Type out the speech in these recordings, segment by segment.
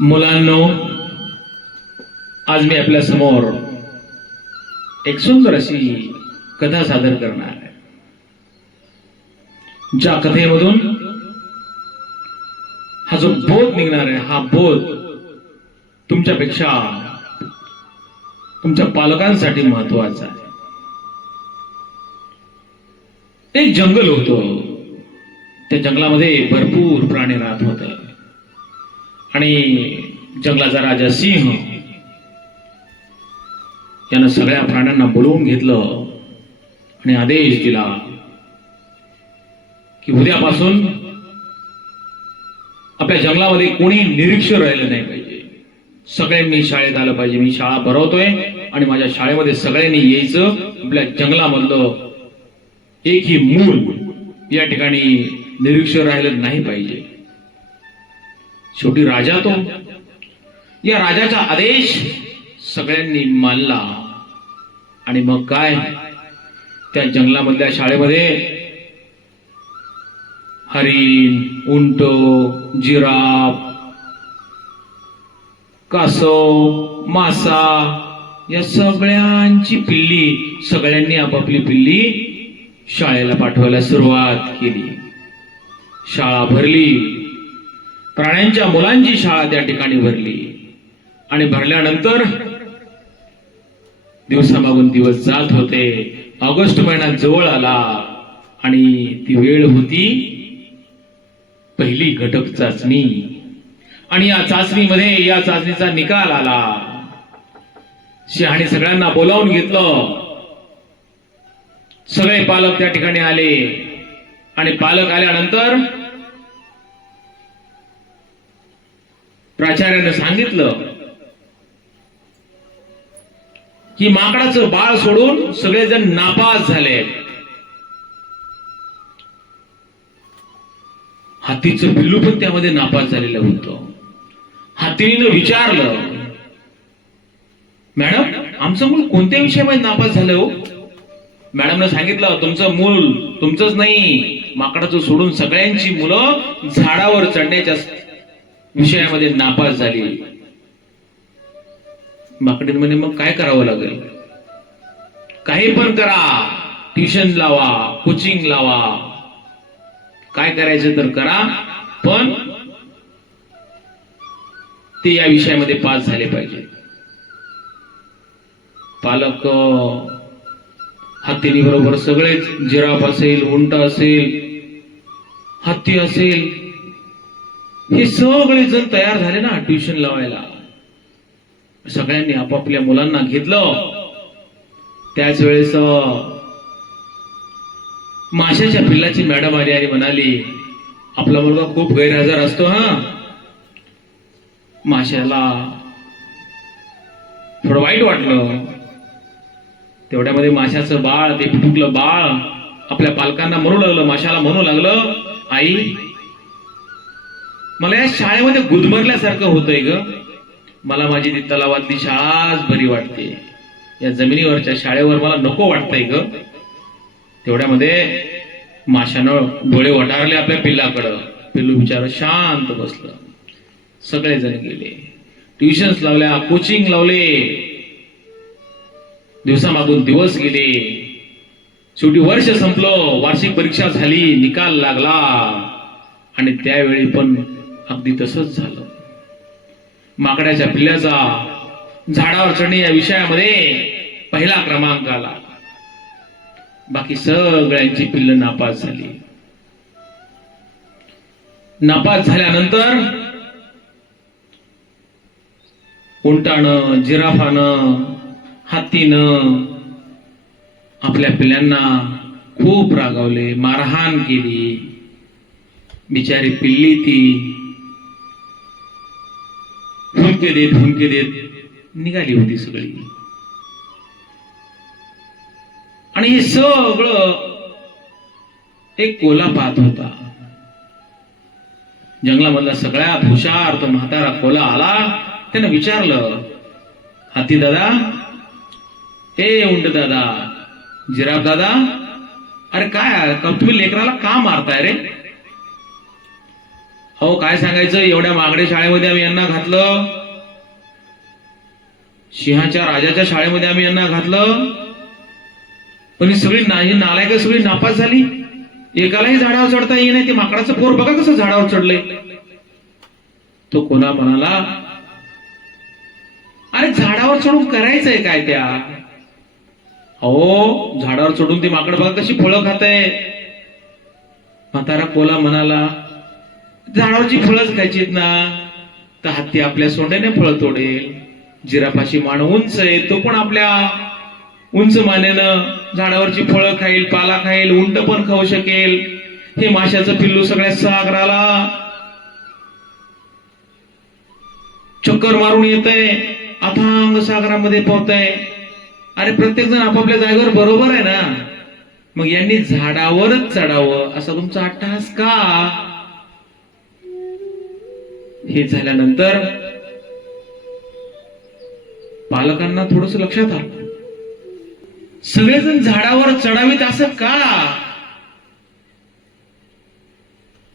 मुलांनो आज मी आपल्यासमोर एक सुंदर अशी कथा सादर करणार आहे. ज्या कथेमधून हा जो बोध निघणार आहे हा बोध तुमच्यापेक्षा तुमच्या पालकांसाठी महत्त्वाचा आहे. एक जंगल होतं. त्या जंगलामध्ये भरपूर प्राणी राहत होते. आणि जंगलाचा राजा सिंह त्यानं सगळ्या प्राण्यांना बोलवून घेतलं आणि आदेश दिला की उद्यापासून आपल्या जंगलामध्ये कोणी निरीक्ष राहिलं नाही पाहिजे. सगळ्यांनी शाळेत आलं पाहिजे. मी शाळा भरवतोय आणि माझ्या शाळेमध्ये सगळ्यांनी यायचं. आपल्या जंगलामधलं एकही मूल या ठिकाणी निरीक्ष राहिलं नाही पाहिजे. शेवटी राजा तो. या राजाचा आदेश सगळ्यांनी मानला. आणि मग काय? त्या जंगलामधल्या शाळेमध्ये हरिण उंट जिराफ कासव मासा या सगळ्यांची पिल्ली सगळ्यांनी आपापली पिल्ली शाळेला पाठवायला सुरुवात केली. शाळा भरली. प्राण्यांच्या मुलांची शाळा त्या ठिकाणी भरली. आणि भरल्यानंतर दिवसामागून दिवस जात होते. ऑगस्ट महिना जवळ आला. आणि ती वेळ होती पहिली घटक चाचणी. आणि या चाचणीमध्ये या चाचणीचा निकाल आला. शहाणी सगळ्यांना बोलावून घेतलं. सगळे पालक त्या ठिकाणी आले. आणि पालक आल्यानंतर प्राचार्यानं सांगितलं की माकडाचं बाळ सोडून सगळेजण नापास झाले. हातीचं पिल्लू पण त्यामध्ये नापास झालेलं होतं. हातीनं विचारलं मॅडम आमचं मूल कोणत्या विषयामध्ये नापास झालं हो? मॅडमनं सांगितलं तुमचं मूल तुमचंच नाही. माकडाचं सोडून सगळ्यांची मुलं झाडावर चढण्याच्या विषयामध्ये नापास झाली. माकडीन म्हणे मग काय करावं लागेल? काही पण करा. ट्युशन लावा कोचिंग लावा. काय करायचं तर करा. पण ते या विषयामध्ये पास झाले पाहिजे. पालक हत्तीनी बरोबर सगळेच जिराफ असेल उंट असेल हत्ती असेल हे सगळे जण तयार झाले ना ट्युशन लावायला. सगळ्यांनी आपापल्या मुलांना घेतलं. त्याच वेळेस माशाच्या पिल्लाची मॅडम आली आणि म्हणाली आपला मुलगा खूप गैरहजर असतो हा. माशाला थोडं वाईट वाटलं. तेवढ्यामध्ये माशाचं बाळ ते फुटुकलं बाळ आपल्या पालकांना म्हणू लागलं माशाला म्हणू लागलं आई मला या शाळेमध्ये गुदमरल्यासारखं होतंय ग. मला माझी ती तलावातली शाळाच बरी वाटते. या जमिनीवरच्या शाळेवर मला नको वाटतंय ग. तेवढ्यामध्ये माशानं डोळे वटारले आपल्या पिल्लाकडं. पिल्लू बिचार शांत बसलं. सगळेजण गेले. ट्युशन्स लावल्या कोचिंग लावले. दिवसामागून दिवस गेले. शेवटी वर्ष संपलं. वार्षिक परीक्षा झाली निकाल लागला. आणि त्यावेळी पण अगदी तसंच झालं. माकड्याच्या पिल्ल्याचा झाडावर चढणे या विषयामध्ये पहिला क्रमांक आला. बाकी सगळ्यांची पिल्ल नापास झाली. नापास झाल्यानंतर उंटानं जिराफानं हत्तीनं आपल्या पिल्ल्यांना खूप रागावले मारहाण केली. बिचारी पिल्ली ती हुंके देत धुमके देत निघाली होती सगळी. आणि हे सगळं एक कोला पाहत होता. जंगलामधला सगळ्यात हुशार तो म्हातारा कोला आला त्यानं विचारलं हाती दादा ए उंड दादा जिराफ दादा अरे काय तुम्ही लेकराला का मारताय रे? अहो काय सांगायचं? एवढ्या मागडे शाळेमध्ये आम्ही यांना घातलं. सिंहाच्या राजाच्या शाळेमध्ये आम्ही यांना घातलं. पण सगळी नाही नालायक सगळी नापास झाली. एकालाही झाडावर चढता येई नाही ते माकडाचं पोर बघा कसं झाडावर चढलंय. तो कोणा म्हणाला अरे झाडावर चढून करायचंय काय त्या? हो झाडावर चढून ते माकड बघा कशी फळं खात. म्हातारा कोला म्हणाला झाडावरची फळच खायचीत ना. तर हत्ती आपल्या सोंड्याने फळ तोडेल. जिराफाशी मान उंच आहे तो पण आपल्या उंच मानेनं झाडावरची फळं खाईल पाला खाईल उंट पण खाऊ शकेल. हे माशाचं पिल्लू सगळ्या सागराला. चक्कर मारून येतंय अथांग सागरामध्ये पोहतय. अरे प्रत्येक जण आपापल्या जागेवर बरोबर आहे ना. मग यांनी झाडावरच चढावं असा तुमचा अट्टहास का? हे झाल्यानंतर पालकांना थोडस लक्षात आलं. सगळेजण झाडावर चढावीत असं का?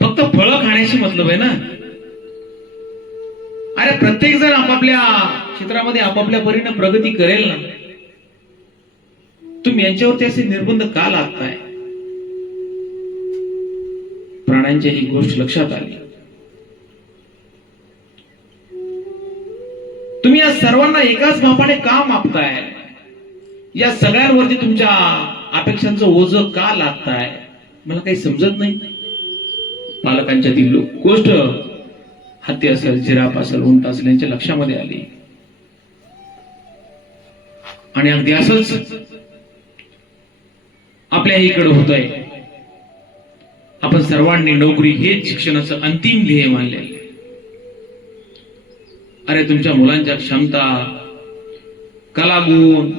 फक्त फळं खाण्याशी मतलब आहे ना? अरे प्रत्येक जण आपापल्या क्षेत्रामध्ये आपापल्या परीने प्रगती करेल ना? तुम्ही यांच्यावरती असे निर्बंध का लागताय प्राण्यांची ही गोष्ट लक्षात आली. या सर्वांना एकाच मापाने का मापताय? या सगळ्यांवरती तुमच्या अपेक्षांचं ओझ का लागताय मला काही समजत नाही. पालकांच्या ती गोष्ट हत्ती असेल जिराफ असेल उंट असेल यांच्या लक्षामध्ये आली. आणि अगदी असंच आपल्या इकडे होत आहे आपण सर्वांनी नोकरी हेच शिक्षणाचं अंतिम ध्येय मानले अरे तुमच्या मुलांच्या क्षमता कलागुण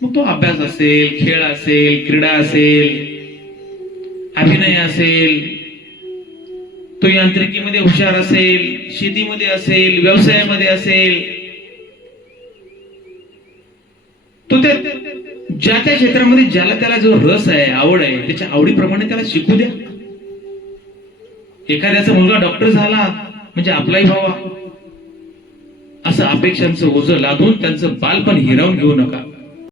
मग तो अभ्यास असेल खेळ असेल क्रीडा असेल अभिनय असेल तो यांत्रिकीमध्ये हुशार असेल शेतीमध्ये असेल व्यवसायामध्ये असेल तो त्या ज्या त्या क्षेत्रामध्ये ज्याला त्याला जो रस आहे आवड आहे त्याच्या आवडीप्रमाणे त्याला शिकू द्या. एखाद्याचा मुलगा डॉक्टर झाला म्हणजे आपलाही भावा असं अपेक्षांचं ओझं लादून त्यांचं बालपण हिरावून घेऊ नका.